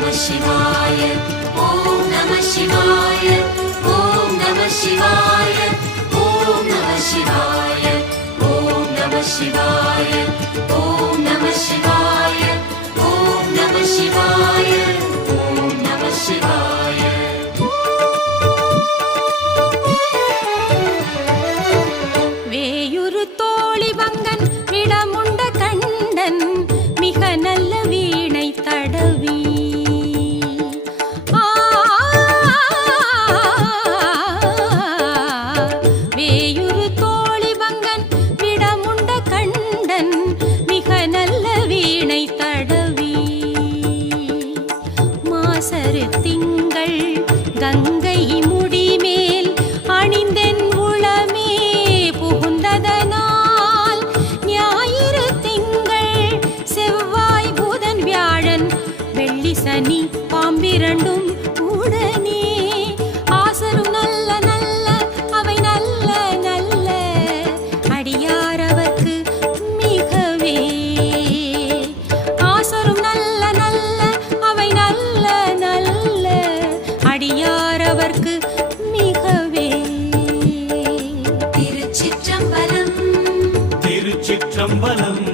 நமः சிவாய ஓம் நமः சிவாய ஓம் நமः சிவாய ஓம் நமः சிவாய ஓம் நமः சிவாய ஓம் நமः சிவாய ஓம் நமः சிவாய ஓம் நமः சிவாய. வேயுரு தோழி வங்கன் விடமுண்ட கண்டன் மிக நல்ல வீணை தடவி வேயுரு தோழி வங்கன் விடமுண்ட கண்டன் மிக நல்ல வீணை தடவி மாசரு திங்கள் கங்கை முடிமேல் அணிந்தென் உளமே புகுந்ததனால் ஞாயிறு திங்கள் செவ்வாய் புதன் வியாழன் வெள்ளி சனி பாம்பிரண்டும் உடனே ஆசரும் நல்ல நல்ல அவை நல்ல நல்ல அடியாரவர்க்கு மிகவே ஆசரும் நல்ல நல்ல அவை நல்ல நல்ல அடியாரவர்க்கு மிகவே. திருச்சிற்றம்பலம் திருச்சிற்றம்பலம்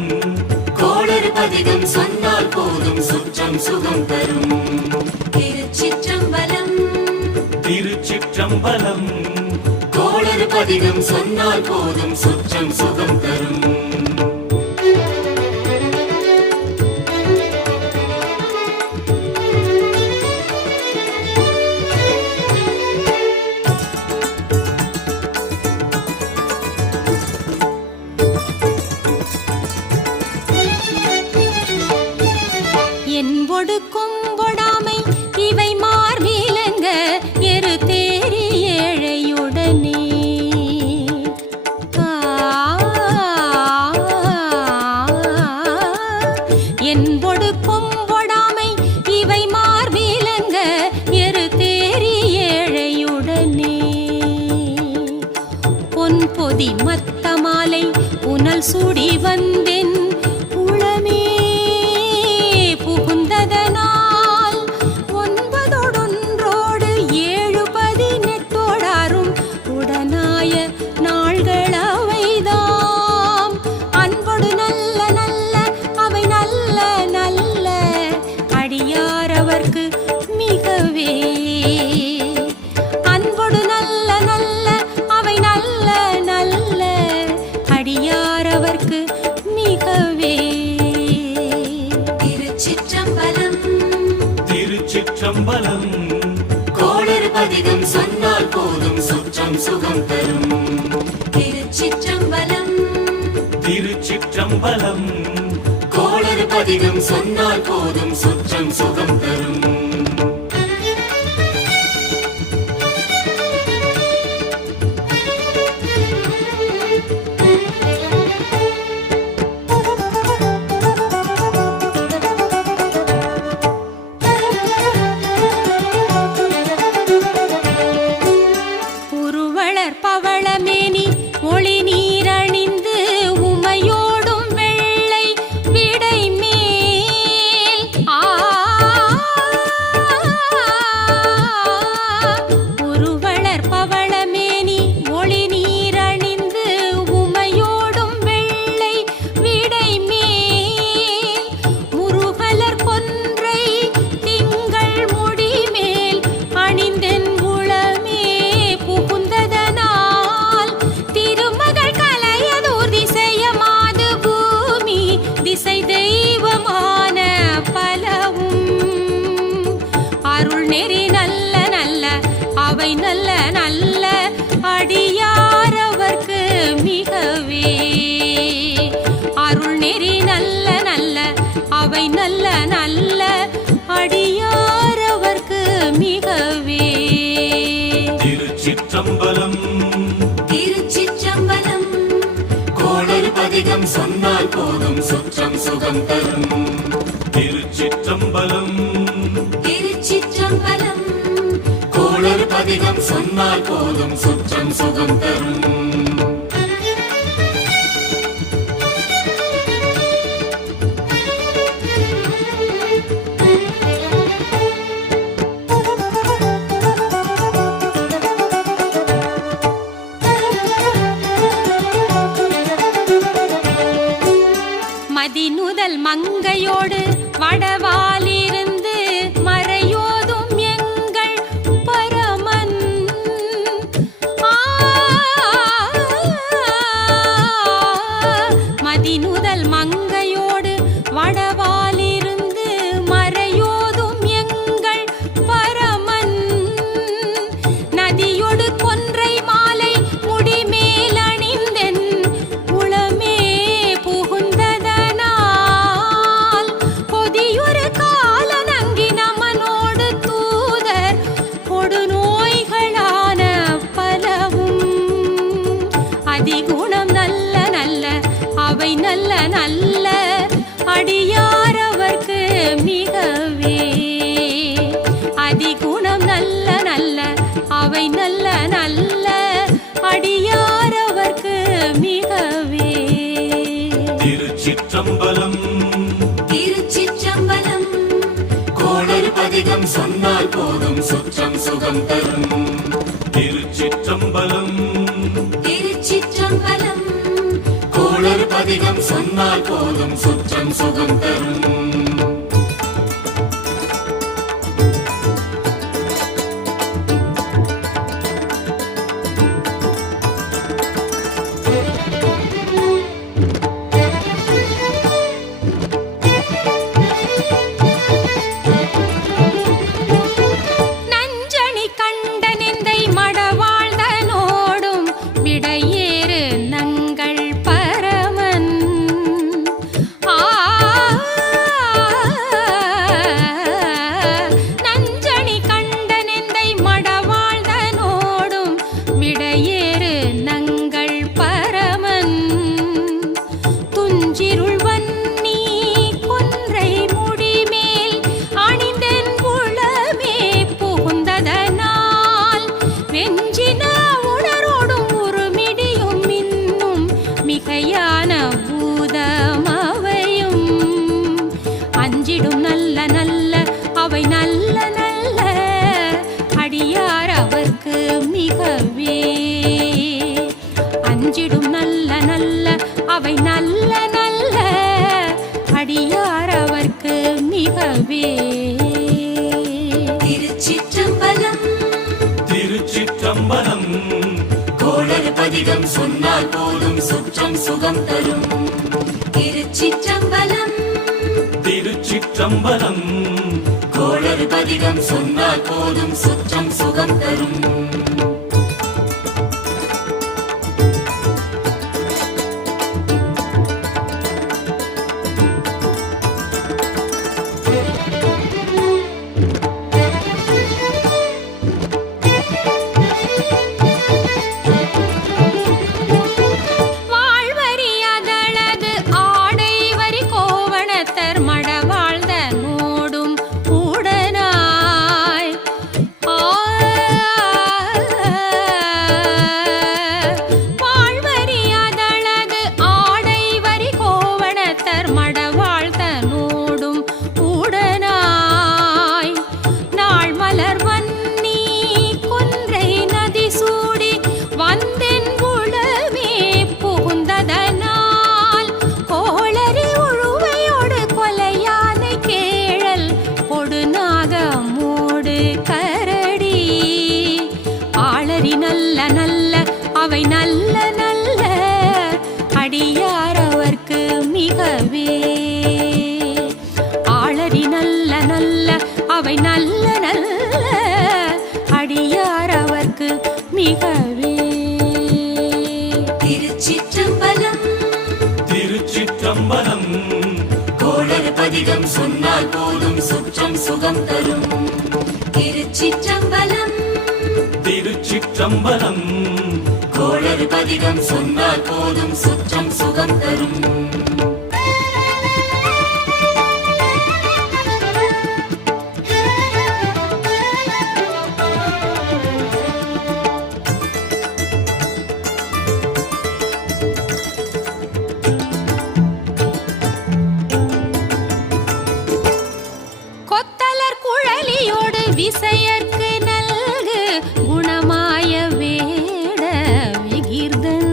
கோளறு பதிகம் சொன்னால் போதும் சுற்றம் சுகம் தரும். திருச்சிற்றம்பலம் திருச்சிற்றம்பலம் கோளறு பதிகம் சொன்னால் போதும் சுற்றம் சுகம் தரும். என்பொடு கொம்பொடாமை இவை மார்பிலங்க எரு தேரி ஏழையுடனே என்பொடு கொம்பொடாமை இவை மார்பிலங்க எரு தேரி ஏழையுடனே பொன் பொதி மத்த மாலை புனல் சூடி வந்தென் உளமே புகுந்ததனால் ஒன்பதோடொன்றோடு 7-18 உடனாய நாள்கள் அவைதாம் அன்பொடு நல்ல நல்ல அவை நல்ல நல்ல அடியாரவர்க்கு மிகவே அன்பொடு நல்ல நல்ல அவை நல்ல நல்ல அடியாரவர்க்கு மிகவே. திருச்சிற்றம்பலம் திருச்சிற்றம்பலம் கோளறு பதிகம் சொன்னால் போதும் சுற்றம் சுகம் தரும். திருச்சிற்றம்பலம் திருச்சிற்றம்பலம் கோளறு பதிகம் சொன்னால் போதும் சுற்றம் சுகம் தரும். உருவளர் பவளமேனி ஒளி நீரணிந்து உமையோடும் வெள்ளை விடை மேல் உருவளர் பவளமேனி ஒளி நீரணிந்து உமையோடும் வெள்ளை விடை மேல் முருகலர் கொன்றை திங்கள் முடிமேல் அணிந்தென் உளமே புகுந்ததனால் திருமகள் கலையதோர் திசையமாது பூமி திசை தெய்வமான பலவும் அருள் நெறி நல்ல நல்ல அவை நல்ல நல்ல அடியாரவர்க்கு மிகவே அருள் நெறி நல்ல நல்ல அவை நல்ல நல்ல அடியாரவர்க்கு மிகவே. திருச்சிற்றம்பலம் திருச்சிற்றம்பலம் கோளறு பதிகம் சொன்னால் போதும் சுற்றம் சுகம் தரும். திருச்சிற்றம்பலம் திருச்சிற்றம்பலம் கோளறு பதிகம் சொன்னால் போதும் சுற்றம் சுகம் தரும். பதிகம் சொன்னால் போதும் சுற்றம் சுகம் தரும். திருச்சிற்றம்பலம் திருச்சிற்றம்பலம் கோளறு பதிகம் சொன்னால் போதும் சுற்றம் சுகம் தரும். நஞ்சணி கண்ட நிந்தை மடவாழ்ந்தனோடும் விடையேறு நங்கள் பரமன். நஞ்சணி கண்ட நிந்தை மடவாழ்ந்தனோடும் விடையேறு நங்கள் பரமன். துஞ்சிருள் வன்னி கொன்றை முடிமேல் அணிந்தென் உளமே புகுந்ததனால் வெஞ்சின உணரோடும் உருமிடியும் இன்னும் மிகையான பூதமவையும் அஞ்சிடும் நல்ல நல்ல அவை நல்ல நல்ல அடியார் அவர்க்கு மிகவே. அஞ்சிடும் நல்ல நல்ல அவை நல்ல நல்ல அடியார் அவர்க்கு மிகவே. திருச்சிற்றம்பலம் திருச்சிற்றம்பலம் கோளறு பதிகம் சொன்னால் போதும் சுற்றம் சுகம் தரும். திருச்சிற்றம்பலம் திருச்சிற்றம்பலம் கோளறு பதிகம் சொன்னால் போதும் சுற்றம் சுகம் தரும். வாழ்வறியதளது ஆடை வரி கோவணத்தர் மடவாழ்ந்த நோடும் உடனாய். வாழ்வறியதளது ஆடை வரி கோவணத்தர் மடவாழ்ந்த நோடும் உடனாய். நாள் மலர் வன்னி கொன்றை நதி சூடி வந்தென் உளமே புகுந்ததனால் கோளரி உழுவையோடு கொலையானை கேழல் கொடுநாக மூடு கரடி. ஆளரி நல்ல நல்ல அவை நல்ல நல்ல அடியார் அவர்க்கு மிகவே. ஆளரி நல்ல நல்ல அவை நல்ல நல்ல அடியார் அவர்க்கு மிகவே. திருச்சிற்றம்பலம் திருச்சிற்றம்பலம் கோளறு பதிகம் சொன்னால் போதும் சுற்றம் சுகம் தரும். திருச்சிற்றம்பலம் திருச்சிற்றம்பலம் கோளறு பதிகம் சொன்னால் போதும் சுற்றம் சுகம் தரும். கொத்தலர் குழலியோடு விசையர்க்கு நல்கு குணமாய வேட விகிர்தன்.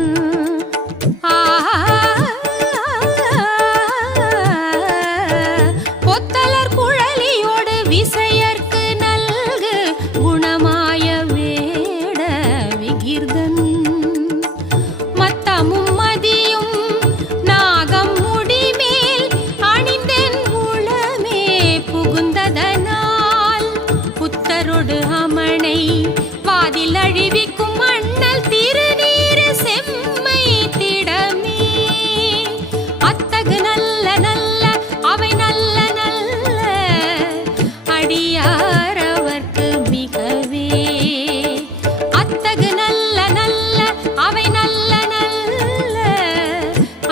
கொத்தலர் குழலியோடு விசையர்க்கு நல்கு குணமாய வேட விகிர்தன். மத்தமும் மதியும் நாகம் முடிமேல் அணிந்தென் உளமே புகுந்ததனால் புத்தரொடு அமனை வாதில் அழிவிக்கும் அண்ணல் திருநீரு செம்மை திடமே. அத்தகு நல்ல நல்ல அவை நல்ல நல்ல அடியார் அவர்க்கு மிகவே. அத்தகு நல்ல நல்ல அவை நல்ல நல்ல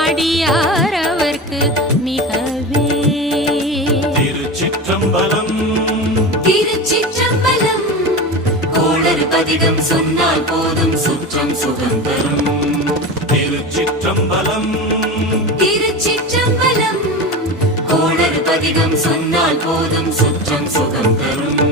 அடியார் அவர்க்கு மிகவே. திருச்சிற்றம்பலம் திருச்சிற்றம்பலம் கோளறு பதிகம் சொன்னால் போதும் சுற்றம் சுகம் தரும். திருச்சிற்றம்பலம் திருச்சிற்றம்பலம் கோளறு பதிகம் சொன்னால் போதும் சுற்றம் சுகம் தரும்.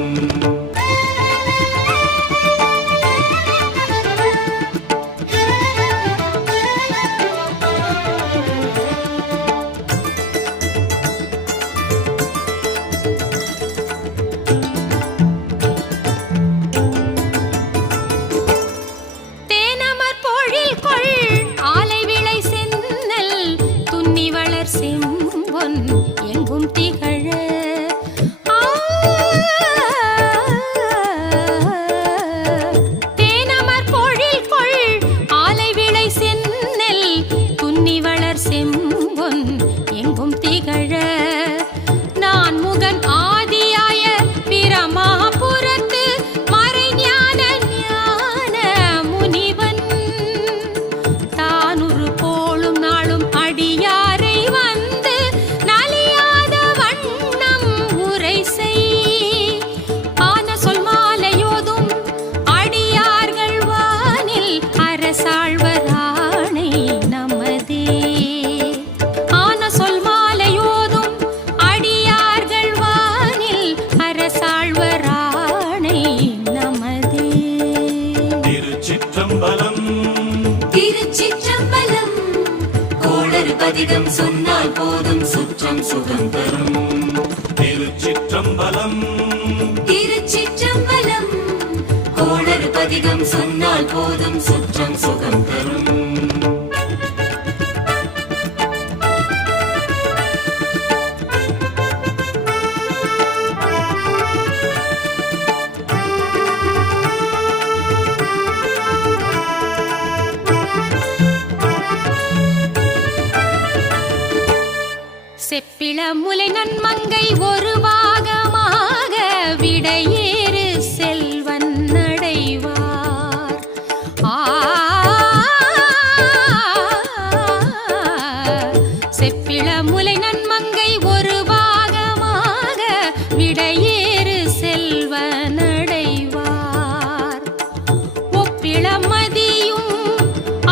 பதிகம் சொன்னால் போதும் சுற்றம் சுகம் தரும். திருச்சிற்றம்பலம் திருச்சிற்றம்பலம் கோளறு பதிகம் சொன்னால் போதும் சுற்றம் சுகம் தரும். செப்பிள முலை நன்மங்கை ஒரு பாகமாக விடையேறு செல்வன் அடைவார். செப்பிள முலை நன்மங்கை ஒரு பாகமாக விடையேறு செல்வன் அடைவார். ஒப்பிள மதியும்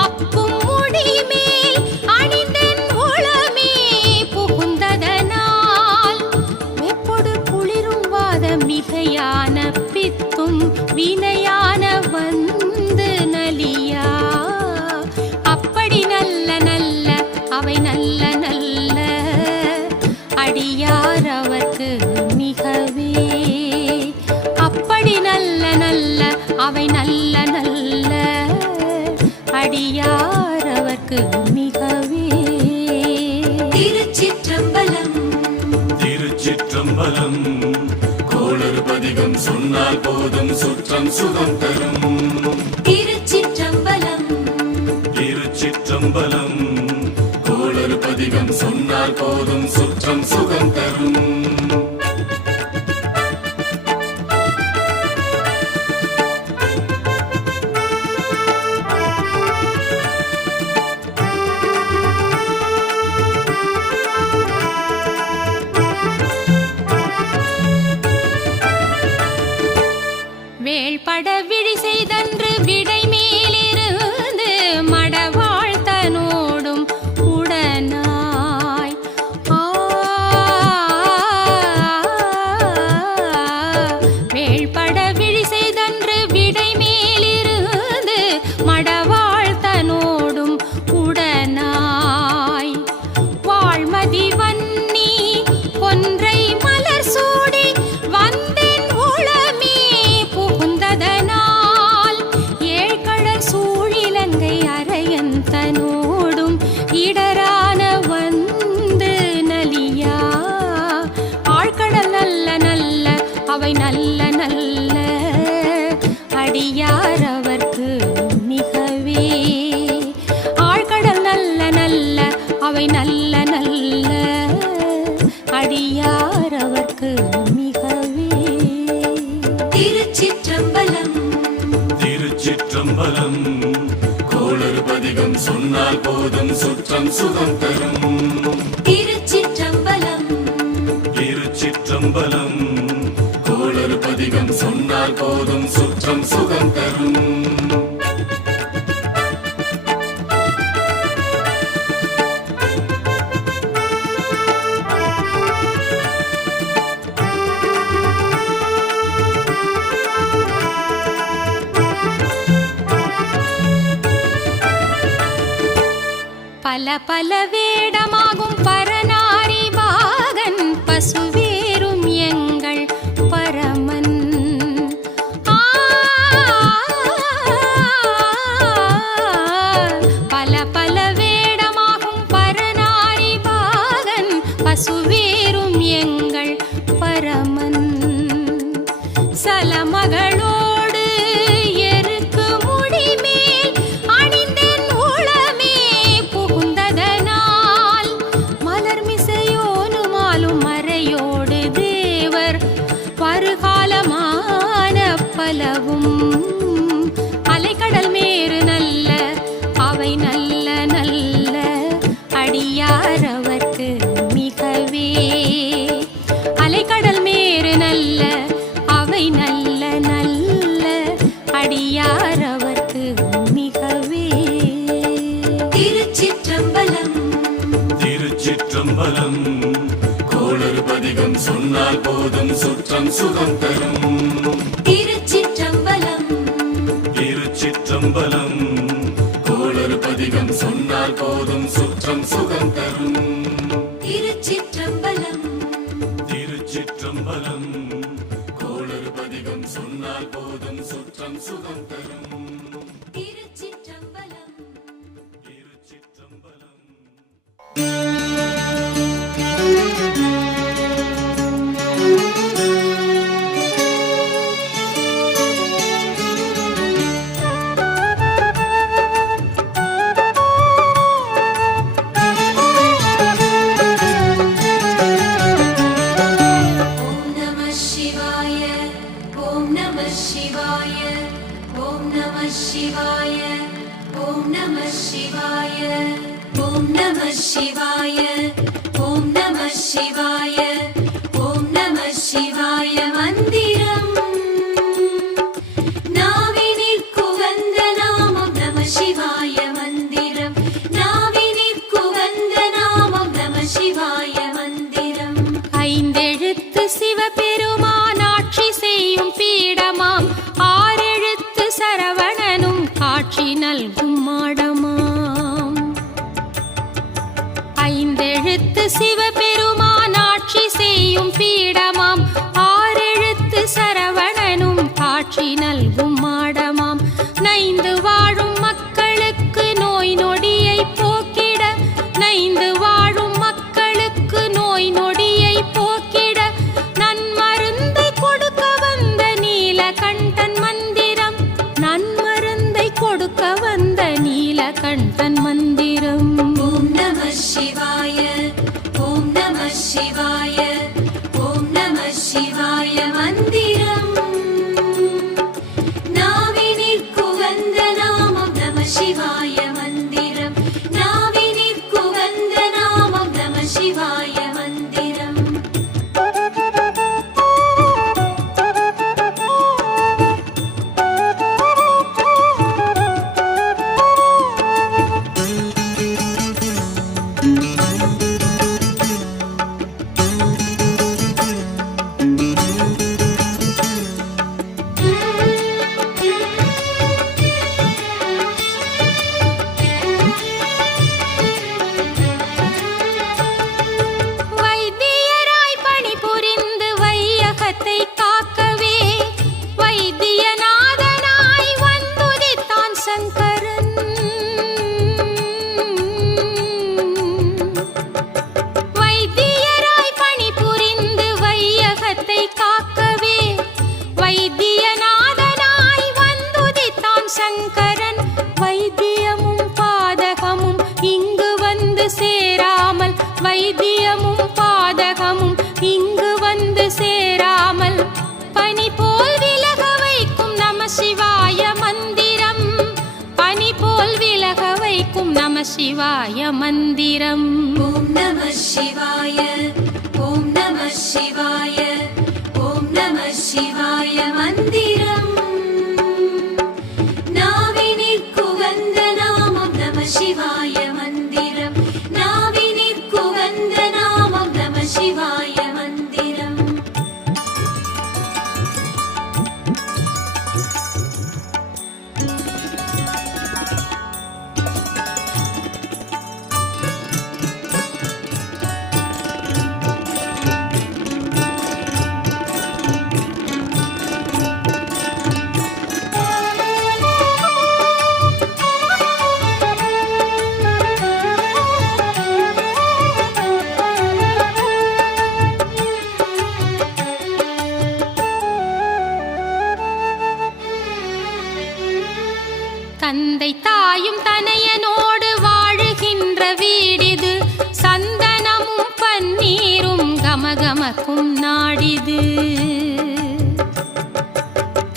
அப்பும் முடிமேல் அணிந்தன் உளமே புகுந்ததனால் வெப்பொடு குளிரும் வாத மிகையான பித்தும் வினையான வந்து நலியா. அப்படி நல்ல நல்ல அவை நல்ல நல்ல அடியார் அவர்க்கு மிகவே. அப்படி நல்ல நல்ல அவை நல்ல நல்ல அடியார் அவர்க்கு மிகவே. திருச்சிற்றம்பலம் திருச்சிற்றம்பலம் கோளறு பதிகம் சொன்னால் போதும் சுற்றம் சுகம் தரும். திருச்சிற்றம்பலம் திருச்சிற்றம்பலம் கோளறு பதிகம் சொன்னால் போதும் சுற்றம் சுகம் தரும். வேள்பட விழி செய்தன்று விடை மேலிருந்து மடவாழ்த்தனோடும் உடனாய். வேள்பட விழி செய்தன்று விடை மேலிருந்து மடவாழ்த்தனோடும் உடனாய். வாழ்மதி வன்னி கொன்றை மலர் சூடி வந்தென் உளமே புகுந்ததனால் ஏழ்கடல் சூழிலங்கை அரையன் தனோடும் இடரான வந்து நலியா. ஆழ்கடல் நல்ல நல்ல அவை நல்ல நல்ல அடியார் அவர்க்கு மிகவே. ஆழ்கடல் நல்ல நல்ல அவை நல்ல நல்ல அடியார் அவர்க்கு மிகவே. திருச்சிற்றம்பலம் திருச்சிற்றம்பலம் கோளறு பதிகம் சொன்னால் போதும் சுற்றம் சுகம் தரும். திருச்சிற்றம்பலம் திருச்சிற்றம்பலம் கோளறு பதிகம் சொன்னால் போதும் சுற்றம் சுகம் தரும். பல பல வேடமாகும் பரநாரி பாகன் பசுவேரும் எங்கள் பரமன். பல பல வேடமாகும் பரநாரி பாகன் பசுவேரும் எங்கள் பரமன். சலமகளோடு எருக்கு முடிமேல் அணிந்தன் உளமே புகுந்ததனால் மலர்மிசையோனுமாலும் மறையோடு தேவர் பருகாலமான பலவும் அலைக்கடல் மேறு நல்ல அவை நல்ல நல்ல அடியார் அவர்க்கு மிகவே. அலைக்கடல் மேறு நல்ல அவை நல்ல நல்ல அடியார் அவர்க்கு மிகவே. திருச்சிற்றம்பலம் திருச்சிற்றம்பலம் கோளறு பதிகம் சொன்னால் போதும் சுற்றம் சுகம் தரும். திருச்சிற்றம்பலம் திருச்சிற்றம்பலம் கோளறு பதிகம் சொன்னால் போதும் சுற்றம் சுகம் தரும். சொன்னால் போதும் சுற்றம் சுகம் தரும். திருச்சிற்றம்பலம். திருச்சிற்றம்பலம். சிவாய ஓம் நம சிவாய ஓம் நம சிவாய மந்திரம் நாவினிற்குகந்த நாமம் நம சிவாய மந்திரம் நாவினிற்குகந்த நாமம் நம சிவாய மந்திரம் ஐந்தெழுத்து சிவபெருமான் ஆட்சி செய்யும் பீடமாம் ஆறெழுத்து சரவணனும் காட்சி நல்கும் மாடமாம் ஐந்தெழுத்து சிவபெருமான் ஆட்சி செய்யும் பீடமாம் ஆறெழுத்து சரவணனும் காட்சி நல்கும் மாடமாம் நைந்து வாழும் மக்களுக்கு நோய் நொடியை போக்கிட நைந்து வாழும் மக்களுக்கு நோய் நொடியை போக்கிட நன்மருந்தை கொடுக்க வந்த நீலகண்டன் மந்திரம் நன்மருந்தை கொடுக்க வந்த நீலகண்டன் மந்திரம் ஓம் நம சிவாய ஓம் நம சிவாய ஓம் நம சிவாய மந்திரம் நாவினிற்குகந்த நாமம் நம சிவாய மந்திரம் நாவினிற்குகந்த நாமம் நம சிவாய மந்திரம் வைத்தியராய் பணிபுரிந்து வையகத்தை காக்கவே வைத்தியநாதனாய் வந்துதித்தான் சங்கரன் வைத்தியராய் பணிபுரிந்து வையகத்தை காக்கவே வைத்தியநாதனாய் வந்துதித்தான் சங்கரன் வைத்தியமும் பாதகமும் இங்கு வந்து சேராமல் வைத்தியமும் பாதகமும் இங்கு வந்து சேராமல் பனி போல் விலக வைக்கும் நம சிவாய மந்திரம் பனி போல் விலக வைக்கும் நம சிவாய மந்திரம் ஓம் நம சிவாய ஓம் நம சிவாய ஓம் நம சிவாய மந்திரம் நாவினிற்குகந்த நாமம் நம சிவாய மந்திரம் நாவினிற்குகந்த நாமம் நம சிவாய மந்திரம் தந்தை தாயும் தனையனோடு வாழுகின்ற வீடிது சந்தனமும் பன்னீரும் கமகமக்கும் நாடிது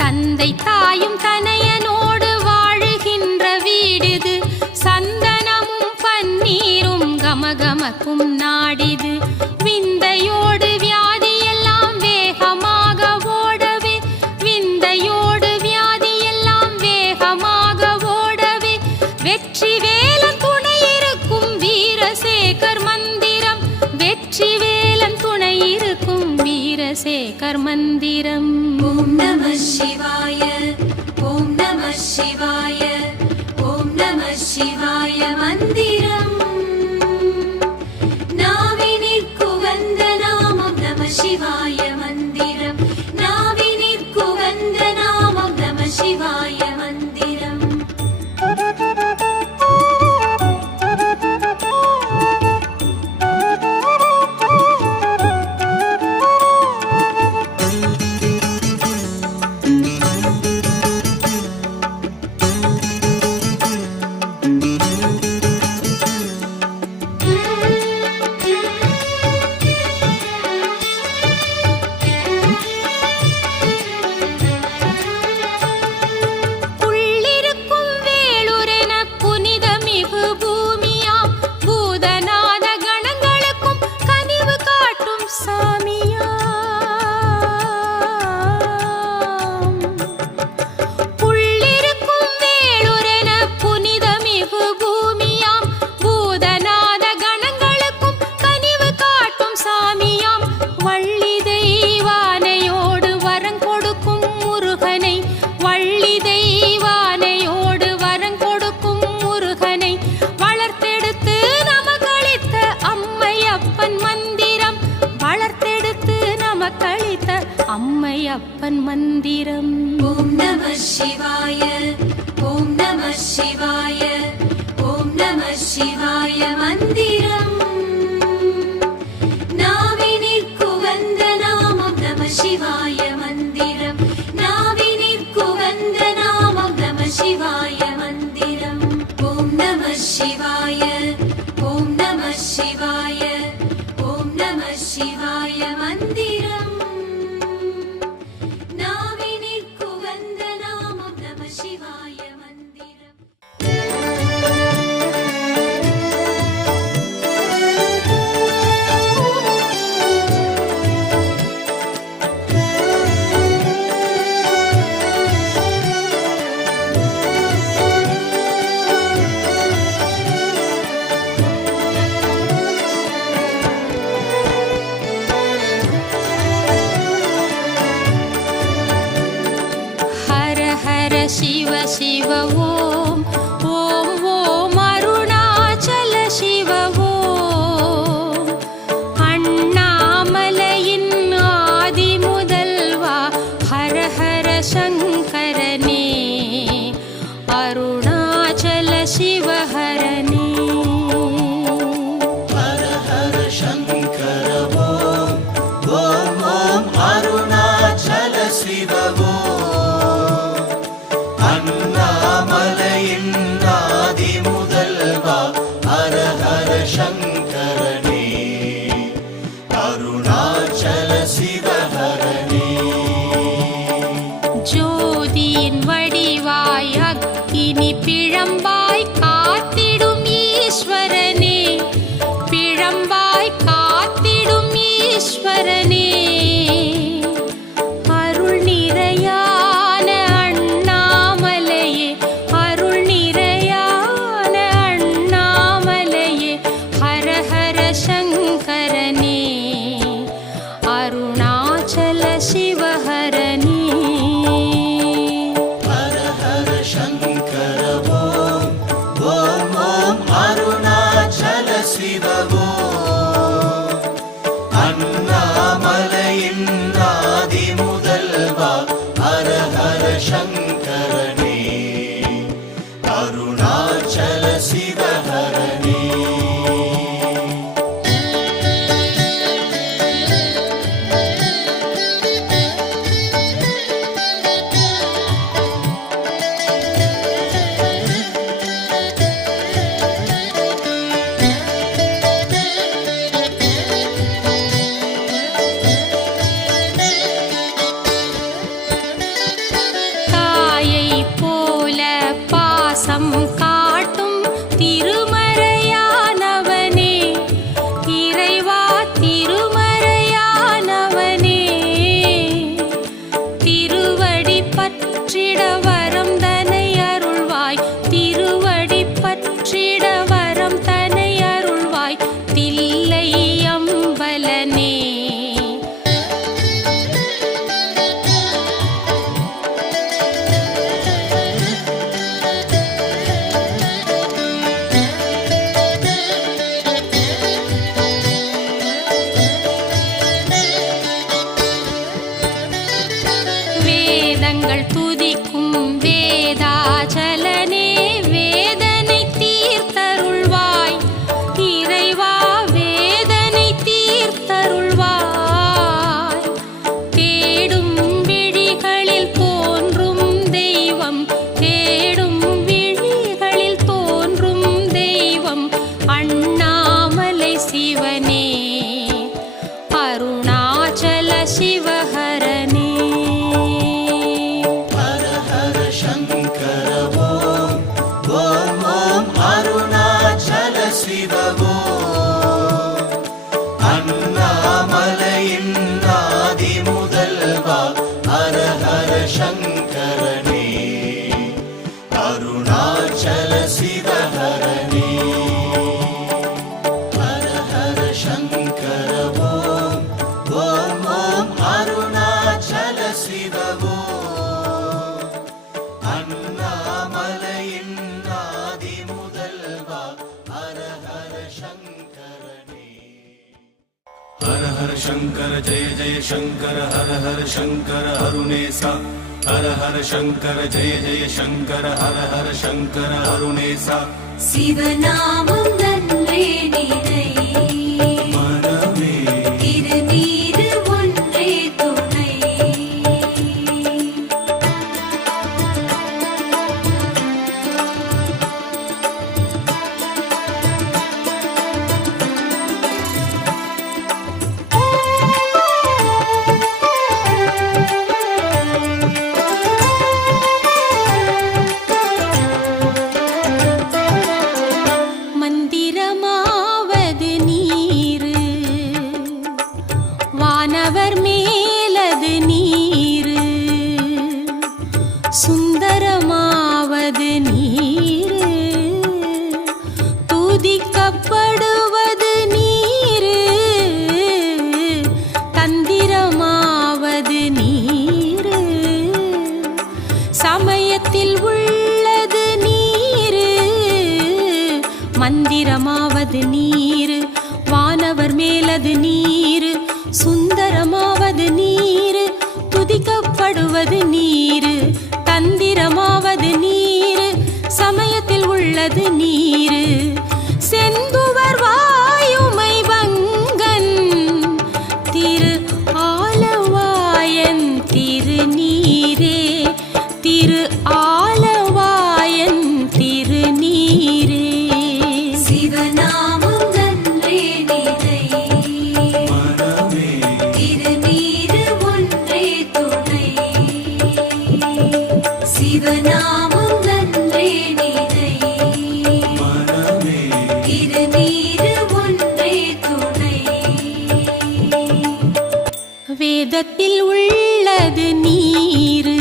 தந்தை தாயும் தனையனோடு வாழுகின்ற வீடிது சந்தனமும் பன்னீரும் கமகமக்கும் நாடிது விந்தையோடு வியாதியெல்லாம் வேகமாக ஓடவே விந்தையோடு வியாதியெல்லாம் வேகமாக ஓடவே வெற்றி வேலன் துணை இருக்கும் வீரசேகர் மந்திரம் வெற்றி வேலன் துணை இருக்கும் வீரசேகர் மந்திரம் ஓம் நம சிவாய ஓம் நம சிவாய ஓம் நம சிவாய மந்திரம் நாவினிற்குகந்த நாமம் நம சிவாய மந்திரம் நாவினிற்குகந்த அம்மையப்பன் மந்திரம். ஓம் நம சிவாய ஓம் நம சிவாய ஓம் நம சிவாய மந்திரம். நாவினிற்குகந்த நாமம் நம சிவாய மந்திரம். நாவினிற்குகந்த நாமம் நம சிவாய மந்திரம். ஓம் நம சிவாய ஓம் நம சிவாய ஓம் நம சிவாய மந்திரம். நாவினிற்குகந்த நாமம் நம சிவாய மந்திரம். ஹர ஹர சிவ சிவ ஓம் ஓம் ஓம் அருணாச்சல சிவ ஓம். அண்ணாமலையின் ஆதி முதல்வா ஹர ஹர சங்கரனே அருணாச்சல சிவஹரனே. ஹர ஹர சங்கர ஓம் ஓம் ஓம் அருணாச்சல சிவ ஓம். அண்ணாமலையின் ஆதி முதல்வா ஹர ஹர சங்கரனே அருணாச்சல சிவஹரனே. ஜோதியின் வடிவாய் அக்கினி பிழம்பாய் காத்திடும் ஈஸ்வரனே பிழம்பாய் காத்திடும் ஈஸ்வரனே. அருள் நிறையான அண்ணாமலையே அருள் நிறையான அண்ணாமலையே ஹர ஹர சங்கரனே அருணாச்சல சிவஹரனே. ஹர ஹர சங்கர ஓம் ஓம் ஓம் அருணாச்சல சிவ ஓம். அண்ணாமலையின் ஆதி முதல்வா ஹர ஹர சங்கரனே அருணாச்சல சிவஹரனே. தாயை போல பாசம் காட்டும் திருமறையானவனே இறைவா திருமறையானவனே. திருவடி பற்றிட வரம் தனை அருள்வாய் திருவடி பற்றிட வரம் தனை அருள்வாய் தில்லை அம்பலனே. வேதங்கள் துதிக்கும் வேதாச்சலனே வேதனை தீர்த்தருள்வாய் இறைவா வேதனை தீர்த்தருள்வாய். தேடும் விழிகளில் தோன்றும் தெய்வம் தேடும் விழிகளில் தோன்றும் தெய்வம் அண்ணாமலை சிவனே அருணாச்சல சிவஹரனே. ஹர ஹர சங்கர ஓம் ஓம் ஓம் அருணாச்சல சிவ ஓம். அண்ணாமலையின் ஆதி முதல்வா ஹர ஹர சங்கரனே அருணாச்சல சிவஹரனே. ஹர ஹர சங்கர ஓம் ஓம் ஓம் அருணாச்சல சிவ ஓம். அண்ணாமலையின் ஆதி முதல்வா ஹர ஹர சங்கரனே. ஹர ஹர शङ्कर जय जय शङ्कर हर हर शङ्कर अरुणेसा हर हर शङ्कर जय जय शङ्कर हर हर शङ्कर अरुणेसा சிவநாமம் நன்றே நினை மனமே திருநீறு ஒன்றே துணை மந்திரமாவது நீரு வானவர் மேலது நீரு சுந்தரமாவது நீரு துதிக்கப்படுவது நீரு தந்திரமாவது நீரு சமயத்தில் உள்ளது நீரு மந்திரமாவது நீரு வானவர் மேலது நீரு சுந்தரமாவது நீரு துதிக்கப்படுவது நீரு தந்திரமாவது நீரு சமயத்தில் உள்ளது நீரு செந்துவர் வாயுமை வங்கன் திரு ஆலவாயன் திருநீரே திரு ஆலவாயன் திருநீரே சிவநாமம் நன்றே நினை மனமே திருநீறு ஒன்றே துணை சிவநாமம் நன்றே நினை மனமே திருநீறு ஒன்றே துணை வேதத்தில் உள்ளது நீரு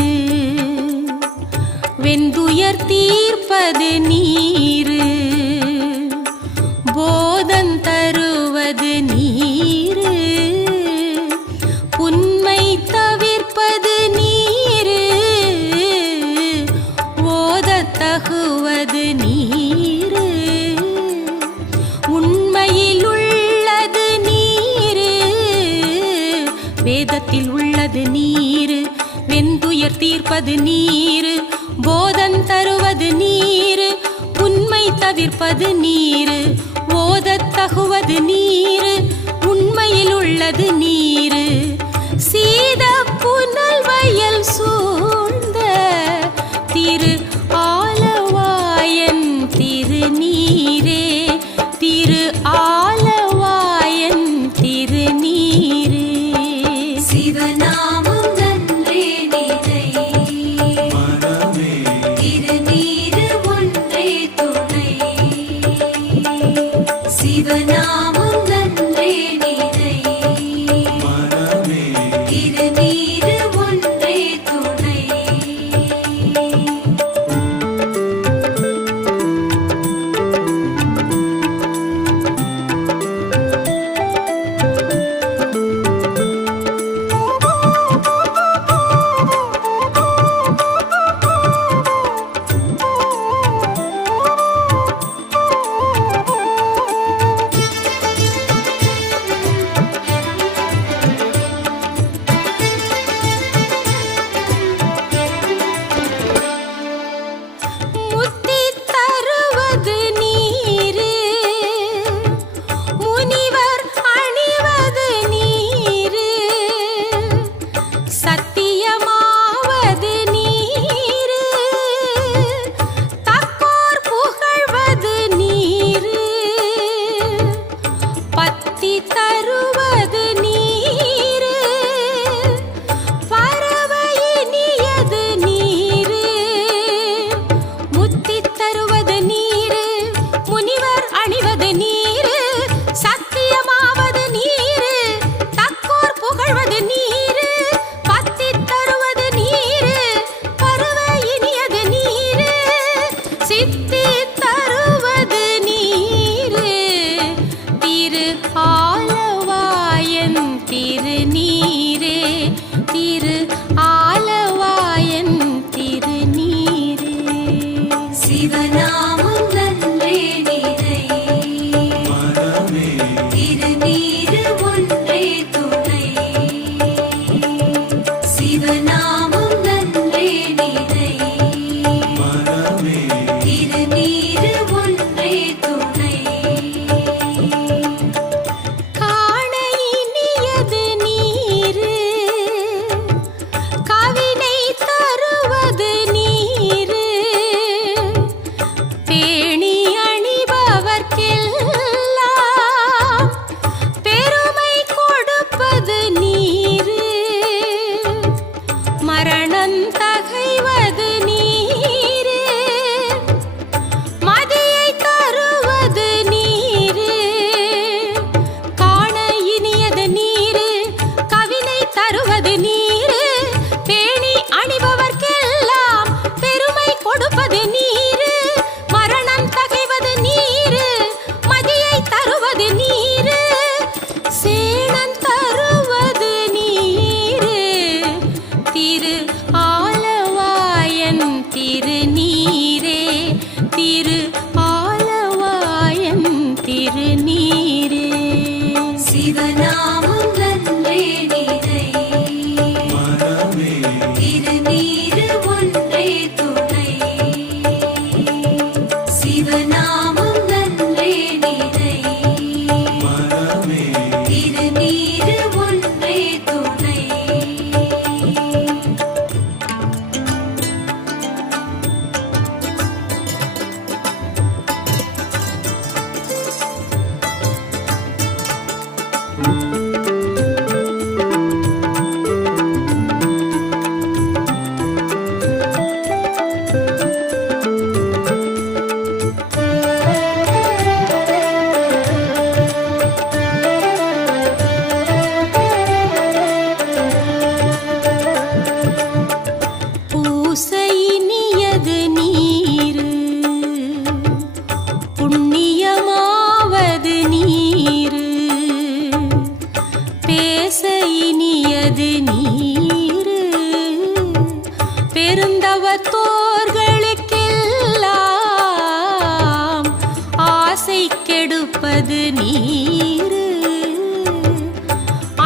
வெந்துயர் தீர்ப்பது நீரு போதம் தருவது நீரு புன்மை தவிர்ப்பது நீரு ஓதத் தகுவது நீரு உண்மையில் உள்ளது நீரு வேதத்தில் உள்ளது நீரு வெந்துயர் தீர்ப்பது நீரு போதம் தருவது நீரு உண்மை தவிர்ப்பது நீரு ஓதத் தகுவது நீரு உண்மையில் உள்ளது நீரு சீத புனல் வயல் சூழ்ந்த திரு ஆலவாயன் திருநீரே திரு ஆலவாயன் திருநீரே சிவநாமம் நன்றே நினை மனமே திருநீறு ஒன்றே துணை சிவநாமம் நன்றே நினை மனமே திருநீறு ஒன்றே துணை சிவநாமம் நன்றே நினை மனமே திருநீறு ஒன்றே துணை காண இனியது நீரு கவினை தருவது நீரு பேணி அணிபவர்க்கெல்லாம் பெருமை கொடுப்பது நீரு மரணம் தகைவது நீரு மதியை தருவது நீரு காண இனியது நீரு கவினை தருவது நீரு பேணி அணிபவர்க்கெல்லாம் பெருமை கொடுப்பது நீரு மரணம் தகைவது நீரு மதியை தருவது நீரு சேணம் தருவது நீரு திரு ஆலவாயன் திருநீரே திரு ஆலவாயன் திருநீரே சிவநாமம் நன்றே நினை மனமே திருநீறு ஒன்றே துணை சிவநாமம் நன்றே நினை மனமே திருநீறு ஒன்றே துணை பூசையினியது நீரு புண்ணியமாவது நீரு பேசையினியது நீரு பெருந்தவத்தோர்களுக்கெல்லாம் ஆசை கெடுப்பது நீரு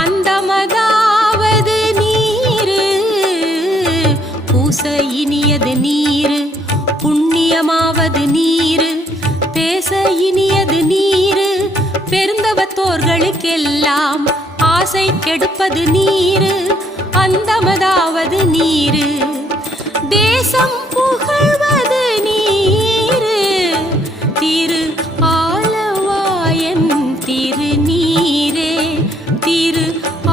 அந்தமதாவது நீரு பூச இனியது நீரு புண்ணியமாவது நீரு பேச இனியது நீரு பெருந்தவத்தோர்களுக்கெல்லாம் ஆசை கெடுப்பது நீரு அந்தமதாவது நீரு தேசம் புகழ்வது நீரு திரு ஆலவாயன் திருநீரே திரு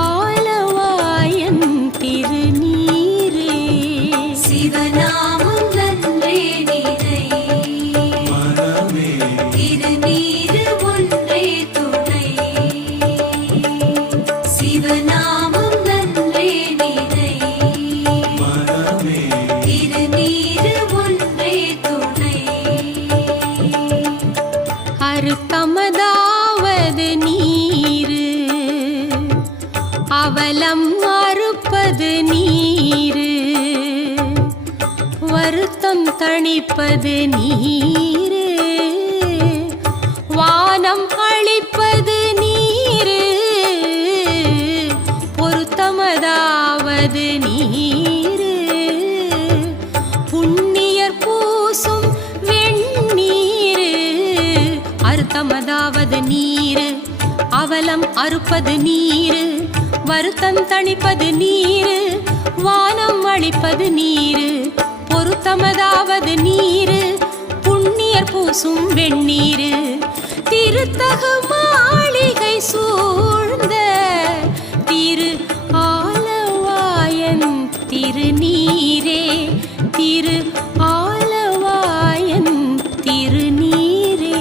ஆலவாயன் திருநீரே சிவநாமம் நன்றே நினை மனமே திருநீறு ஒன்றே துணை சிவநாமம் நன்றே நினை மனமே திருநீறு ஒன்றே துணை அறுத்தமதாவது நீரு அவலம் அறுப்பது நீரு வருத்தம் தணிப்பது நீரு வானம் அளிப்பது நீரு பொருத்தமதாவது நீரு புண்ணியர் பூசும் வெண்ணீரு அறுத்தமதாவது நீரு அவலம் அறுப்பது நீரு வருத்தம் தணிப்பது நீரு வானம் அளிப்பது நீரு பொருத்தமதாவது நீரு புண்ணியர் பூசும் வெண்ணீரு திருத்தகு மாளிகை சூழ்ந்த திரு ஆலவாயன் திருநீரே திரு ஆலவாயன் திருநீரே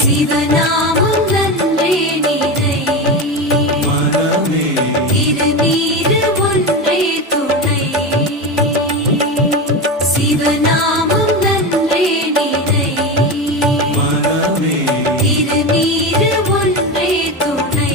சிவநாமம் நன்றே நினை மனமே திருநீறு ஒன்றே துணை சிவநாமம் நன்றே நினை மனமே திருநீறு ஒன்றே துணை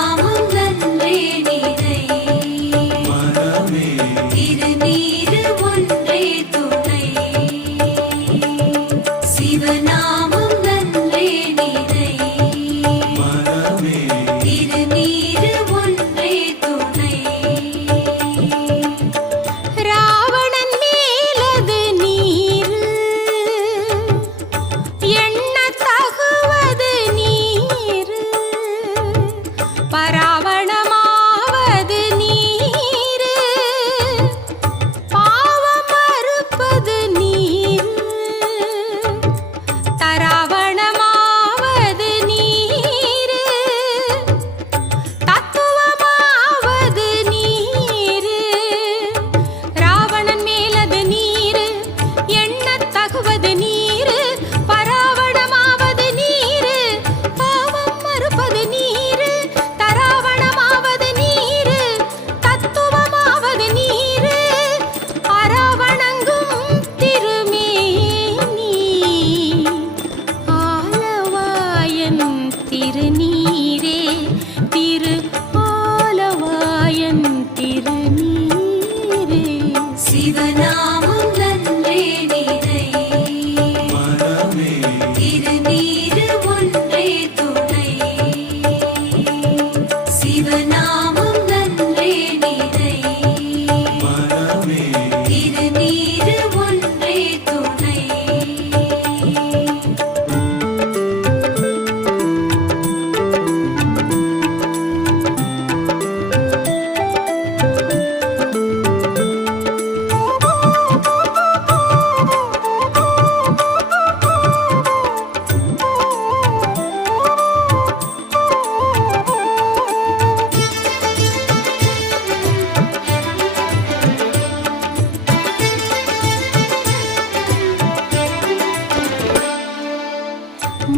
சிவநாமம் நன்றே நினை மனமே திருநீறு ஒன்றே துணை சிவநாமம் நன்றே நினை மனமே திருநீறு ஒன்றே துணை ராவணன் மேலது நீரு எண்ண தகுவது நீரு பராவணமாவது நீரு பாவம் மறுப்பது நீரு தராவணமாவது நீரு தத்துவமாவது நீரு ராவணன் மேலது நீரு எண்ணத் தகுவது நீரு பராவணமாவது நீரு பாவம் மறுப்பது நீரு தராவணமாவது நீரு தத்துவமாவது நீரு அராவணங்கும் திருமேனி ஆலவாயன் திருநீரே திரு ஆலவாயன் திருநீரே சிவநாமம் நன்றே நினை மனமே திருநீறு ஒன்றே துணை சிவநாமம் நன்றே நினை மனமே திருநீறு ஒன்றே துணை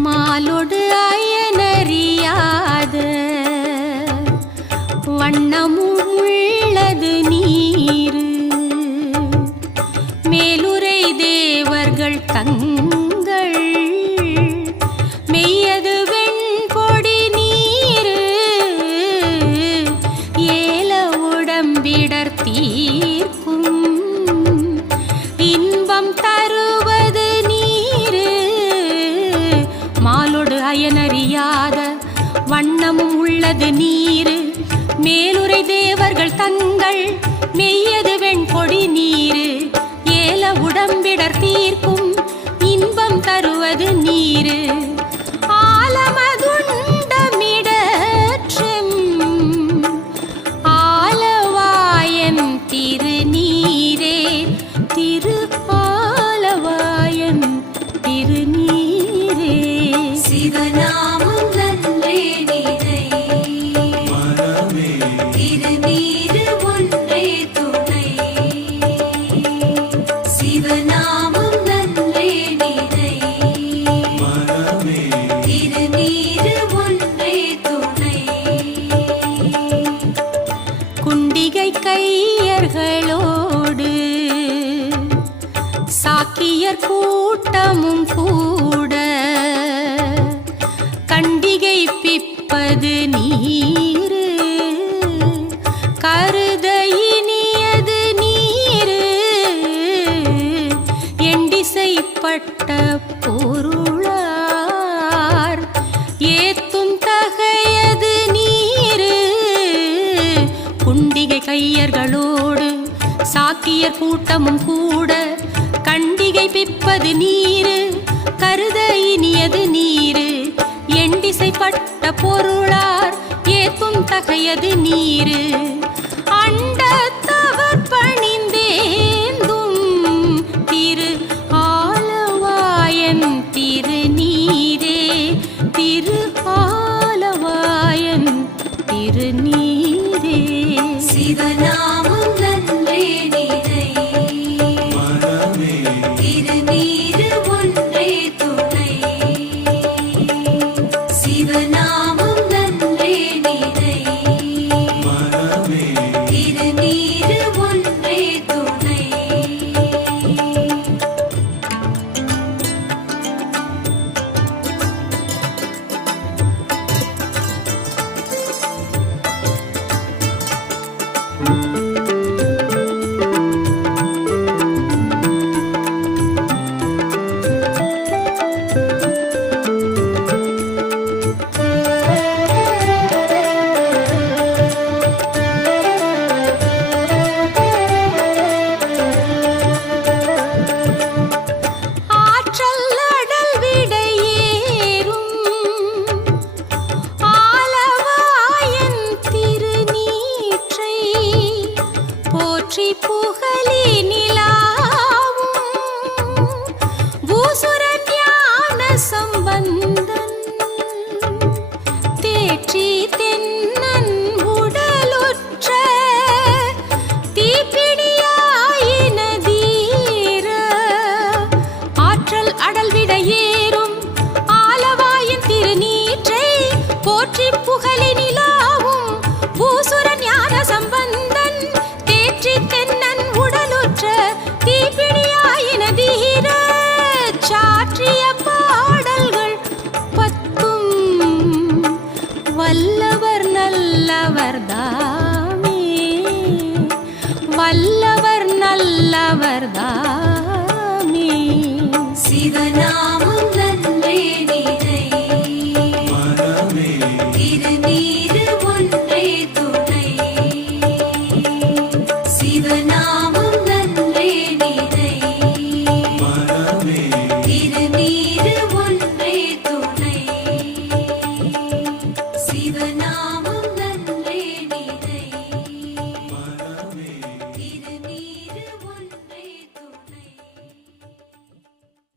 மாலொடு அயனறியாத வண்ணமும் உள்ளது நீரு மேலுரை தேவர்கள் தங்கள் மெய்யது வெண்பொடி நீரு ஏல உடம்பிடர் தீர்க்கும் இன்பம் தருவது நீரு மாலொடு அயனறியாத வண்ணமும் உள்ளது நீரு மேலுரை தேவர்கள் தங்கள் மெய்யது வெண்பொடி நீரு ஏல உடம்பிடர் தீர்க்கும் இன்பம் தருவது நீரு ஆலமதுண்டமிடற்றும் ஆலவாயன் திருநீரே திரு ஆலவாயன் திருநீரே சிவநாமம் நன்றே நினை மனமே திருநீறு ஒன்றே துணை சிவநாமம் நன்றே நினை மனமே திருநீறு ஒன்றே துணை குண்டிகை கையர்களோடு சாக்கியர் கூட்டமும் கூட கண்டிகை பிப்பது நீரு கருத இனியது நீரு எண்டிசைப்பட்ட பொருளார் ஏத்தும் தகையது நீரு குண்டிகை கையர்களோடு சாக்கியர் கூட்டமும் கூட கண்டிகை பிப்பது நீரு கருத இனியது நீரு எண்டிசைப்பட்ட பொருளார் ஏத்தும் தகையது நீரு அண்டத்தவர் பணிந்தேந்தும் திரு ஆலவாயன் திருநீரே திரு ஆலவாயன் திருநீரே சிவநாமம் நன்றே நினை மனமே திருநீறு ஒன்றே துணை சிவநாமம் நன்றே நினை மனமே திருநீறு ஒன்றே துணை போற்றி புகழி நிலாவும் பூசுர ஞான சம்பந்தன் தேற்றி தென்னன் உடலுற்ற தீப்பிடியாயின தீர ஆற்றல் அடல் விட ஏறும் ஆலவாயின் திருநீற்றை போற்றி புகழி நிலாவும் பூசுர ஞான சம்பந்தன் தேற்றி தென்னன் உடலுற்ற தீப்பிடியாயின தீர சாற்றிய பாடல்கள் பத்தும் வல்லவர் நல்லவர் தாமே வல்லவர் நல்லவர் தாமே